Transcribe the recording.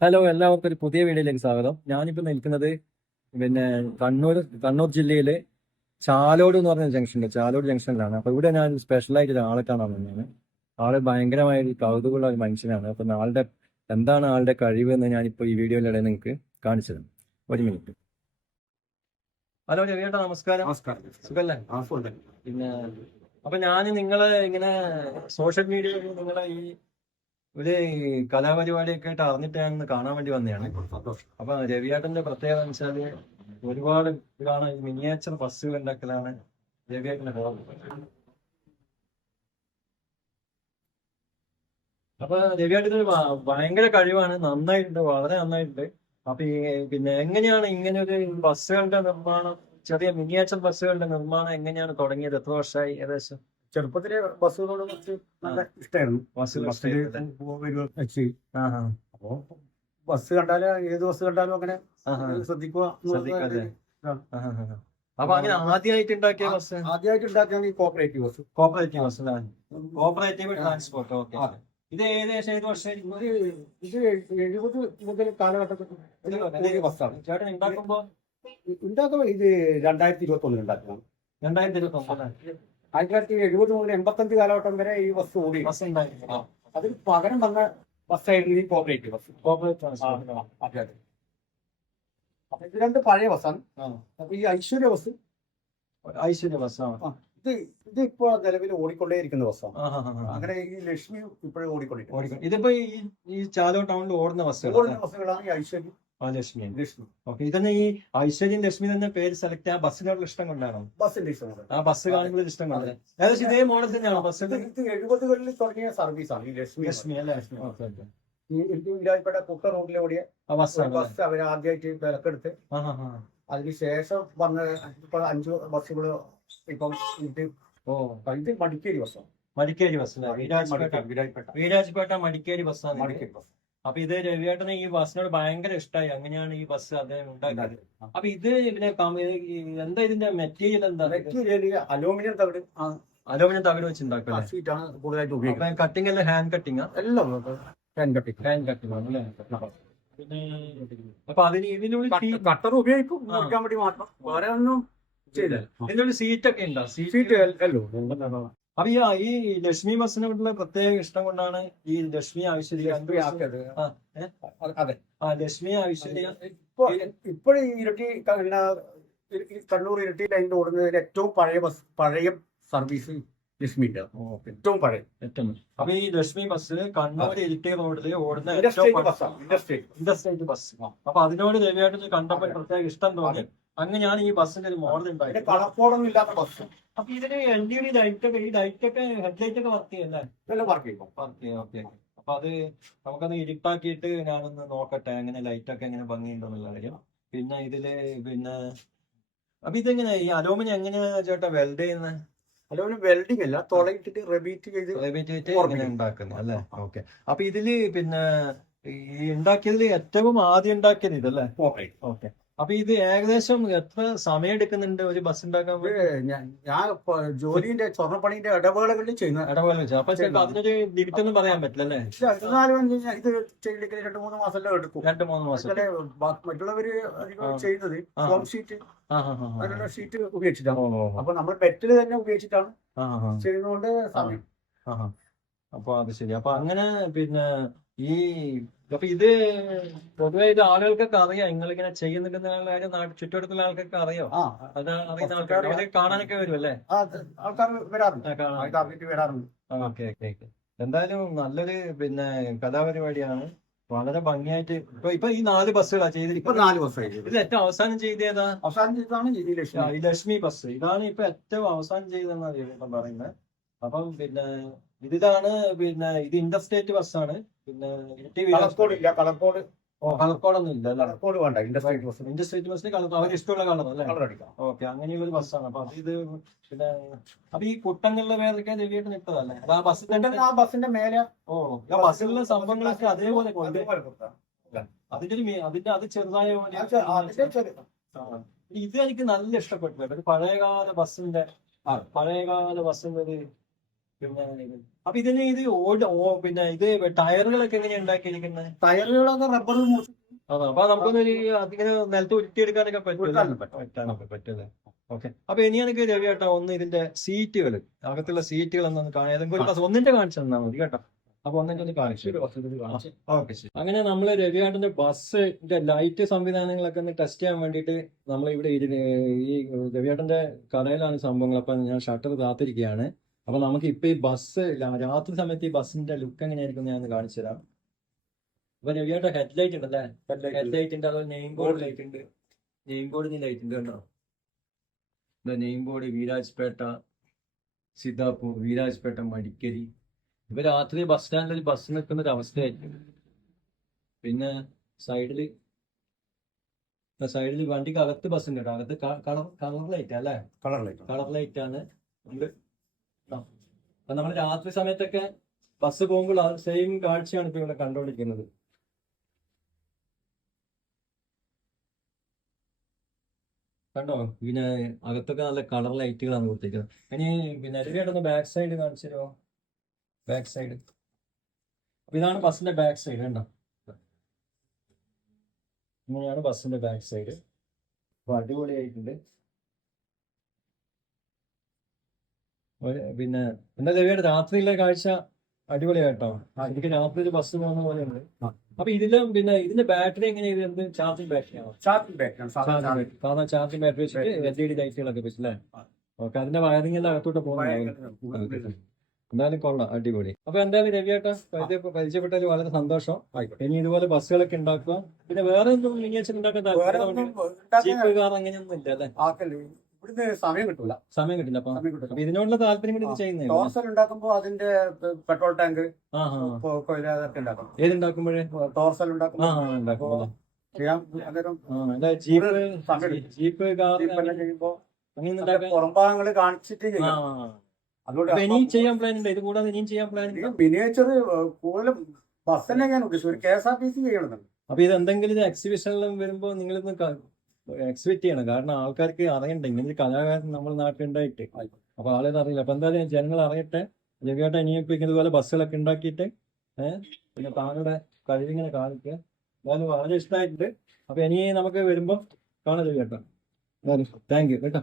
Hello എല്ലാവർക്കും ഒരു പുതിയ വീഡിയോയിലേക്ക് സ്വാഗതം. ഞാനിപ്പോൾ നിൽക്കുന്നത് പിന്നെ കണ്ണൂർ കണ്ണൂർ ജില്ലയിലെ ചാലോട് എന്ന് പറഞ്ഞ ജംഗ്ഷനിൽ ചാലോട് ജംഗ്ഷനിലാണ് അപ്പോൾ ഇവിടെ ഞാൻ സ്പെഷ്യലായിട്ട് ഒരാളെ കാണാൻ വന്നതാണ്. ആൾ ഭയങ്കരമായ ഒരു കൗതുകമുള്ള ഒരു മനുഷ്യനാണ്. അപ്പം ആളുടെ എന്താണ് ആളുടെ കഴിവ് എന്ന് ഞാനിപ്പോൾ ഈ വീഡിയോയിലൂടെ നിങ്ങൾക്ക് കാണിച്ചു തരാം. ഒരു മിനിറ്റ് ഹലോ രവിയേട്ടാ നമസ്കാരം. നമസ്കാരം. സുഖല്ലേ? പിന്നെ അപ്പൊ ഞാൻ നിങ്ങളെ ഇങ്ങനെ സോഷ്യൽ മീഡിയയിൽ നിങ്ങളെ ഈ ഒരു കലാപരിപാടിയൊക്കെ ആയിട്ട് അറിഞ്ഞിട്ട് ഞാൻ കാണാൻ വേണ്ടി വന്നതാണ്. അപ്പൊ രവിയേട്ടന്റെ പ്രത്യേകത എന്ന് വെച്ചാൽ ഒരുപാട് ഇതാണ് മിനിയേച്ചർ ബസ്സുകൾ ഉണ്ടാക്കലാണ് രവിയേട്ടന്റെ ഹോബി അപ്പൊ രവിയേട്ടന് ഭയങ്കര കഴിവാണ്. നന്നായിട്ടുണ്ട്. വളരെ നന്നായിട്ടുണ്ട്. അപ്പൊ ഈ പിന്നെ എങ്ങനെയാണ് ഇങ്ങനെ ഒരു ബസ്സുകളുടെ നിർമ്മാണം ചെറിയ മിനിയേച്ചർ ബസ്സുകളുടെ നിർമ്മാണം എങ്ങനെയാണ് തുടങ്ങിയത്? എത്ര വർഷമായി? ഏകദേശം ചെറുപ്പത്തിൽ ബസ്സുകളോട് കുറച്ച് നല്ല ഇഷ്ടമായിരുന്നു ബസ് ബസ്സിൽ വെച്ച് അപ്പോ ബസ് കണ്ടാൽ ഏത് ബസ് കണ്ടാലും അങ്ങനെ. ശ്രദ്ധിക്കുക. അപ്പൊ അങ്ങനെ ആദ്യമായിട്ട് ഉണ്ടാക്കിയ ബസ്? ആദ്യമായിട്ട് ഉണ്ടാക്കുകയാണ് ഈ cooperative bus. Cooperative bus cooperative transport. Okay. ഇത് ഏകദേശം ഏത് വർഷം? ഇത് എഴുപത് മുതൽ കാലഘട്ടത്തിൽ ബസ്സാണ്. ചേട്ടൻ ഉണ്ടാക്കുമ്പോ ഉണ്ടാക്കുമ്പോ ഇത് രണ്ടായിരത്തി ഇരുപത്തി ഒന്നിൽ ഉണ്ടാക്കണം രണ്ടായിരത്തി ഇരുപത്തി ഒമ്പത് ആയിരത്തി തൊള്ളായിരത്തി എഴുപത് മുതൽ എൺപത്തഞ്ച് കാലഘട്ടം വരെ ഈ ബസ് ഓടി. ബസ് ഉണ്ടായിരുന്നു അതിന് പകരം വന്ന ബസ്സായിരുന്നു ഈ കോപ്പറേറ്റീവ് ബസ്. Cooperate transport. ആ, അതെ അതെ. അപ്പൊ ഇത് രണ്ട് പഴയ ബസ്സാണ്. അപ്പൊ ഈ ഐശ്വര്യ ബസ്. ഐശ്വര്യ ബസ് ആ, ഇത് ഇത് ഇപ്പോ നിലവിൽ ഓടിക്കൊണ്ടേയിരിക്കുന്ന ബസ്സാണ്. അങ്ങനെ ഈ ലക്ഷ്മി ഇപ്പോഴും ഓടിക്കൊണ്ടിരിക്കും ഓടിക്കോ- ഇതിപ്പോ ഈ ഈ ചാലോ ടൗണിൽ ഓടുന്ന ബസ്സുകൾ ഓടുന്ന ബസ്സുകളാണ് ഈ ഐശ്വര്യ. ആ ലക്ഷ്മി ലക്ഷ്മി ഓക്കെ ഇതന്നെ ഈ ഐശ്വര്യം ലക്ഷ്മി എന്ന പേര് സെലക്ട് ആ ബസ്സിനോട് ഇഷ്ടം കൊണ്ടാണോ? ബസ്സിന്റെ ഇഷ്ടമാണ് ആ ബസ് കാണുമ്പോൾ ഇഷ്ടം കൊണ്ടാണ്. ഏകദേശം ഇതേ മോഡൽ തന്നെയാണോ ബസ് ഇത് ഇത് എഴുപതുകളിൽ തുടങ്ങിയ സർവീസാണ് ഈ ലക്ഷ്മി ലക്ഷ്മി അല്ലേ? Okay okay. ഈ കുട്ട റോഡിലെ ഓടിയ ആ ബസ്സാണ് ബസ് അവർ ആദ്യമായിട്ട് വിലക്കെടുത്ത്. അതിനുശേഷം വന്ന ഇപ്പൊ അഞ്ച് ബസ്സുകൾ ഇപ്പം ഇത് ഓ. ഇത് മടിക്കേരി ബസ്സാണ്. മടിക്കേരി ബസ് അല്ലേ? വീരാജ്പേട്ട. മടിക്കേരി, വിരാജപ്പെട്ട വീരാജ്പേട്ട മടിക്കേരി ബസ്സാണ്. മടിക്കേരി ബസ്. അപ്പൊ ഇത് രവിയേട്ടന് ഈ ബസ്സിനോട് ഭയങ്കര ഇഷ്ടമായി അങ്ങനെയാണ് ഈ ബസ് അദ്ദേഹം ഉണ്ടാക്കിയത്. അപ്പൊ ഇത് ഇതിനെ കം- എന്താ ഇതിന്റെ മെറ്റീരിയൽ എന്താ? അലൂമിനിയം തവിട്. അലോമിനിയം തവിട് വെച്ച് ഉണ്ടാക്കുന്നത് കൂടുതലായിട്ട് ഉപയോഗിക്കുന്നത്. കട്ടിങ് അല്ലേ? ഹാൻഡ് കട്ടിങ് എല്ലാം ഹാൻഡ് കട്ടിംഗ് ഹാൻഡ് കട്ടിംഗ് ആണ് പിന്നെ അപ്പൊ അതിന് ഇതിനുള്ളിൽ കട്ടർ ഉപയോഗിക്കും. വേറെ ഒന്നും ചെയ്തില്ല ഇതിനുള്ളിൽ സീറ്റ് ഒക്കെ ഉണ്ടോ? സീറ്റ് സീറ്റ് അല്ലോ അപ്പൊ ഈ ഈ ലക്ഷ്മി ബസ്സിനോടുള്ള പ്രത്യേക ഇഷ്ടം കൊണ്ടാണ് ഈ ലക്ഷ്മി ഐശ്വര്യ? അതെ. ആ ലക്ഷ്മി ഐശ്വര്യ ഇപ്പൊ ഇപ്പോഴും ഇരട്ടി കണ്ണൂർ ഇരട്ടി ലൈൻ ഓടുന്നതിൽ ഏറ്റവും പഴയ ബസ് പഴയ സർവീസ് ലക്ഷ്മിന്റെ ഏറ്റവും പഴയ. ഏറ്റവും. അപ്പൊ ഈ ലക്ഷ്മി ബസ് കണ്ണൂർ ഇരിട്ടി റോഡിൽ ഓടുന്ന ഇൻഡസ്ട്രേറ്റ് ബസ്. അപ്പൊ അതിനോട് രവിയായിട്ട് കണ്ടപ്പോൾ പ്രത്യേക ഇഷ്ടം തോന്നി അങ്ങനെയാണ് ഈ ബസ്സിന്റെ ഒരു മോഡൽ ഉണ്ടായത് ഇല്ലാത്ത ബസ് അപ്പൊ ഇതിന് എൽ ഡി ലൈറ്റ് ഒക്കെ ഈ ലൈറ്റ് ഒക്കെ ഹെഡ്ലൈറ്റ് ഒക്കെ വർക്ക് ചെയ്യല്ലേ ഇതെല്ലാം വർക്ക് ചെയ്യും. വർക്ക് ചെയ്യാം ഓക്കെ അപ്പൊ അത് നമുക്കൊന്ന് ഇരുട്ടാക്കിയിട്ട് ഞാനൊന്ന് നോക്കട്ടെ എങ്ങനെ ലൈറ്റ് ഒക്കെ എങ്ങനെ ഭംഗിയുണ്ടെന്നുള്ള കാര്യം. പിന്നെ ഇതിൽ പിന്നെ അപ്പൊ ഇതെങ്ങനെ ഈ അലോമിനി എങ്ങനെയാ ചേട്ടാ വെൽഡ് ചെയ്യുന്നത് അലോമിനി വെൽഡിംഗ് അല്ല തുളയിട്ടിട്ട് റെബീറ്റ് ചെയ്ത് ഇങ്ങനെ ഓർമ്മിക്കും. ഉണ്ടാക്കുന്നത് അല്ലേ? ഓക്കെ അപ്പൊ ഇതിൽ പിന്നെ ഈ ഉണ്ടാക്കിയതിൽ ഏറ്റവും ആദ്യം ഉണ്ടാക്കിയത് ഇതല്ലേ? ഓക്കെ അപ്പൊ ഇത് ഏകദേശം എത്ര സമയം എടുക്കുന്നുണ്ട് ഒരു ബസ് ഉണ്ടാക്കാൻ? ഞാൻ ജോലിന്റെ സ്വർണപ്പണിന്റെ ഇടവേളകളിൽ ചെയ്യുന്ന ഇടവേള അപ്പൊ അതിനൊരു പറയാൻ പറ്റില്ല അല്ലേ? ഇരുപത്തിനാല് മണി കഴിഞ്ഞാൽ ഇത് ചെയ്തിട്ട് രണ്ട് മൂന്ന് മാസം എടുക്കും. രണ്ട് മൂന്ന് മാസം മറ്റുള്ളവര്. ചെയ്യുന്നത് ഫോം ഷീറ്റ് അതിനുള്ള ഷീറ്റ് ഉപയോഗിച്ചിട്ടാണ്. അപ്പൊ നമ്മൾ ബെറ്റിൽ തന്നെ ഉപയോഗിച്ചിട്ടാണ് ചെയ്യുന്നതുകൊണ്ട് സമയം. അപ്പൊ അത് ശരി. അപ്പൊ അങ്ങനെ പിന്നെ ഈ അപ്പൊ ഇത് പൊതുവെ ഇത് ആളുകൾക്കൊക്കെ അറിയാം. നിങ്ങളിങ്ങനെ ചെയ്യുന്നുണ്ടെന്നുള്ള കാര്യം ചുറ്റുവട്ടത്തുള്ള ആൾക്കൊക്കെ അറിയാം? അത് അറിയുന്ന ആൾക്കാർ കാണാനൊക്കെ വരും അല്ലേ ആൾക്കാർ വരാറുണ്ട്. ഓക്കെ ഓക്കെ എന്തായാലും നല്ലൊരു പിന്നെ കഥാപരിപാടിയാണ്. വളരെ ഭംഗിയായിട്ട് ഇപ്പൊ ഇപ്പൊ ഈ നാല് ബസ്സുകളാ ഇപ്പൊ ചെയ്തിരിക്കുന്നത് നാല് ബസ്സുകൾ. ഇത് ഏറ്റവും അവസാനം ചെയ്തേതാ അവസാനം ചെയ്തതാണ് ഈ ലക്ഷ്മി ബസ്. ഇതാണ് ഇപ്പൊ ഏറ്റവും അവസാനം ചെയ്തതെന്നാണ് ഇപ്പം പറയുന്നത്. അപ്പം പിന്നെ ഇതിലാണ് പിന്നെ ഇത് ഇന്റർസ്റ്റേറ്റ് ബസ്സാണ് പിന്നെ ഇരിട്ടി കളർകോഡ് ഇല്ല കളർകോഡ് ഓ കളർക്കോടൊന്നും ഇല്ല കളർക്കോട് വേണ്ട ഇൻഡസ്ട്രിയൽ ബസ് ഇന്റർസ്റ്റേറ്റ് ബസ്സിന് കളർ അവർ ഇഷ്ടമുള്ള കളർ അല്ലേ? ഓക്കെ അങ്ങനെയുള്ള ഒരു ബസ്സാണ് അപ്പൊ അത് ഇത് പിന്നെ അപ്പൊ ഈ കുട്ടങ്ങളുടെ പേരൊക്കെ രവിയായിട്ട് നിട്ടതല്ലേ അപ്പൊ ആ ബസ്സിന്റെ ആ ബസ്സിന്റെ മേലെ ഓ ആ ബസ്സിലുള്ള സംഭവങ്ങളൊക്കെ അതേപോലെ കൊണ്ട് അതുപോലെ കൊടുക്കാം. അതിന്റെ ഒരു അതിന്റെ അത് ചെറുതായ ഇത് എനിക്ക് നല്ല ഇഷ്ടപ്പെട്ടു. ഒരു പഴയകാല ബസ്സിന്റെ ആ. പഴയകാല ബസ്സിന്റെ ഒരു പിന്നെ അപ്പൊ ഇതിന് ഇത് ഓട് ഓ പിന്നെ ഇത് ടയറുകളൊക്കെ എങ്ങനെയാ ഉണ്ടാക്കിയിരിക്കുന്നത് ടയറുകളൊക്കെ റബ്ബർ അതെ അപ്പൊ നമുക്കൊന്നൊരു അതിങ്ങനെ നിലത്ത് ഉരുട്ടിയെടുക്കാനൊക്കെ എടുക്കാനൊക്കെ പറ്റും. പറ്റുമല്ലേ ഓക്കെ. അപ്പൊ ഇനി എനിക്ക് രവി കേട്ടോ ഒന്ന് ഇതിന്റെ സീറ്റുകൾ അകത്തുള്ള സീറ്റുകൾ എന്നൊന്ന് കാണാം ഏതെങ്കിലും ബസ് ഒന്നിന്റെ കാണിച്ചു തന്നാൽ മതി കേട്ടോ. അപ്പൊ ഒന്നിന്റെ ഒന്ന് കാണിച്ചു ഓക്കെ അങ്ങനെ നമ്മൾ രവിയാട്ടന്റെ ബസ്സിന്റെ ലൈറ്റ് സംവിധാനങ്ങളൊക്കെ ഒന്ന് ടെസ്റ്റ് ചെയ്യാൻ വേണ്ടിയിട്ട് നമ്മൾ ഇവിടെ ഈ രവിയാട്ടന്റെ കടയിലാണ് സംഭവങ്ങൾ. അപ്പൊ ഞാൻ ഷട്ടർ കാത്തിരിക്കുകയാണ്. അപ്പൊ നമുക്ക് ഇപ്പൊ ഈ ബസ് രാത്രി സമയത്ത് ഈ ബസ്സിന്റെ ലുക്ക് എങ്ങനെയായിരിക്കും ഞാൻ കാണിച്ചു തരാം. അപ്പൊ ഹെഡ് ലൈറ്റ് ഉണ്ടല്ലേ? ഹെഡ്ലൈറ്റ് ഉണ്ട് അതുപോലെ നെയിം ബോർഡ് ലൈറ്റ് ഉണ്ട്? നെയിം ബോർഡിന് ലൈറ്റ് ഉണ്ട് കേട്ടോ. Name board Virajpet Siddapur Virajpet Madikeri. ഇപ്പൊ രാത്രി ബസ് സ്റ്റാൻഡിൽ ബസ് നിൽക്കുന്ന ഒരു അവസ്ഥയായിരിക്കും. പിന്നെ സൈഡിൽ സൈഡിൽ വണ്ടിക്ക് അകത്ത് ബസ് ഉണ്ട് കേട്ടോ. അകത്ത് കളർ കളർ ലൈറ്റ് അല്ലേ? കളർ ലൈറ്റ് കളർ ലൈറ്റ് ആണ്. നമ്മൾ. അപ്പൊ നമ്മൾ രാത്രി സമയത്തൊക്കെ ബസ് പോകുമ്പോൾ ആ സെയിം കാഴ്ചയാണ് ഇപ്പൊ ഇവിടെ കണ്ടുകൊണ്ടിരിക്കുന്നത്. കണ്ടോ? പിന്നെ അകത്തൊക്കെ നല്ല കളർ ലൈറ്റുകളാണ് കൊടുത്തിരിക്കുന്നത്. ഇനി പിന്നെ രവിയായിട്ടൊന്ന് ബാക്ക് സൈഡ് കാണിച്ചോ ബാക്ക് സൈഡ് അപ്പൊ ഇതാണ് ബസ്സിന്റെ ബാക്ക് സൈഡ് കണ്ടോ? ഇങ്ങനെയാണ് ബസ്സിന്റെ ബാക്ക് സൈഡ് അപ്പൊ അടിപൊളിയായിട്ടുണ്ട്. പിന്നെ എന്താ രവിയുടെ രാത്രിയിലെ കാഴ്ച അടിപൊളിയായിട്ടോ? എനിക്ക് രാത്രി ഒരു ബസ് പോകുന്ന പോലെയുണ്ട് ഉണ്ട്. അപ്പൊ ഇതിലും പിന്നെ ഇതിന്റെ ബാറ്ററി എങ്ങനെയാണ് എന്ത്? ചാർജിങ് ബാറ്ററിയാണോ ബാറ്ററി സാധാരണ ചാർജിങ് ബാറ്ററി വെച്ചിട്ട് എൽ ഇ ഡി ലൈറ്റുകളൊക്കെ വെച്ചല്ലേ ഓക്കെ അതിന്റെ വയറിംഗ് എല്ലാം അകത്തോട്ട് പോകുന്നുണ്ടാവും എന്തായാലും കൊള്ളാം. അടിപൊളി. അപ്പൊ എന്തായാലും രവിയേട്ട പരിചയപ്പെട്ടതിൽ വളരെ സന്തോഷം. ഇനി ഇതുപോലെ ബസ്സുകളൊക്കെ ഉണ്ടാക്കുക. പിന്നെ വേറെ ഒന്നും മിനിയേച്ചർ ഉണ്ടാക്കാൻ ജീപ്പ് കാർ അങ്ങനെയൊന്നും ഇല്ല അല്ലെ? ഇവിടുന്ന് സമയം കിട്ടൂല. സമയം കിട്ടില്ല. അപ്പൊ സമയം കിട്ടില്ല അപ്പൊ ഇതിനോടുള്ള താല്പര്യം കൂടി ഇത് ചെയ്യുന്നേ ടോർസൽ ഉണ്ടാക്കുമ്പോ അതിന്റെ പെട്രോൾ ടാങ്ക് ഏതുണ്ടാക്കുമ്പോഴേ? ടോർസൽ ഉണ്ടാക്കുമ്പോ. ജീപ്പ് ജീപ്പ് കാർ ചെയ്യുമ്പോ പുറംഭാഗങ്ങൾ കാണിച്ചിട്ട് അതുകൊണ്ട് ഇനിയും ചെയ്യാൻ പ്ലാൻ ഉണ്ട്? ഇത് കൂടാതെ ഇനിയും ചെയ്യാൻ പ്ലാൻ ഉണ്ട്? മിനിയേച്ചർ കൂടുതലും ബസ് തന്നെ ഞാൻ ഉദ്ദേശിച്ചു ഒരു K S R T C ചെയ്യണമെന്നുണ്ട്. അപ്പൊ ഇത് എന്തെങ്കിലും എക്സിബിഷനിലും വരുമ്പോ നിങ്ങളിന്ന് എക്സിബിറ്റ് ചെയ്യണം. കാരണം ആൾക്കാർക്ക് അറിയണ്ടേ? ഇങ്ങനെ കലാകാരൻ നമ്മുടെ നാട്ടിലുണ്ടായിട്ട്. അപ്പൊ ആളേത് അറിയില്ല. അപ്പൊ എന്തായാലും ജനങ്ങൾ അറിയട്ടെ. ജഗേട്ട ഇനിയും ഇപ്പൊ ഇതുപോലെ ബസ്സുകളൊക്കെ ഉണ്ടാക്കിയിട്ട് പിന്നെ താങ്കളുടെ കഴിവിങ്ങനെ കാണിക്കുക. എന്തായാലും വളരെ ഇഷ്ടമായിട്ടുണ്ട്. അപ്പൊ ഇനി നമുക്ക് വരുമ്പോ കാണാം ജഗേട്ട താങ്ക് യു. കേട്ടോ.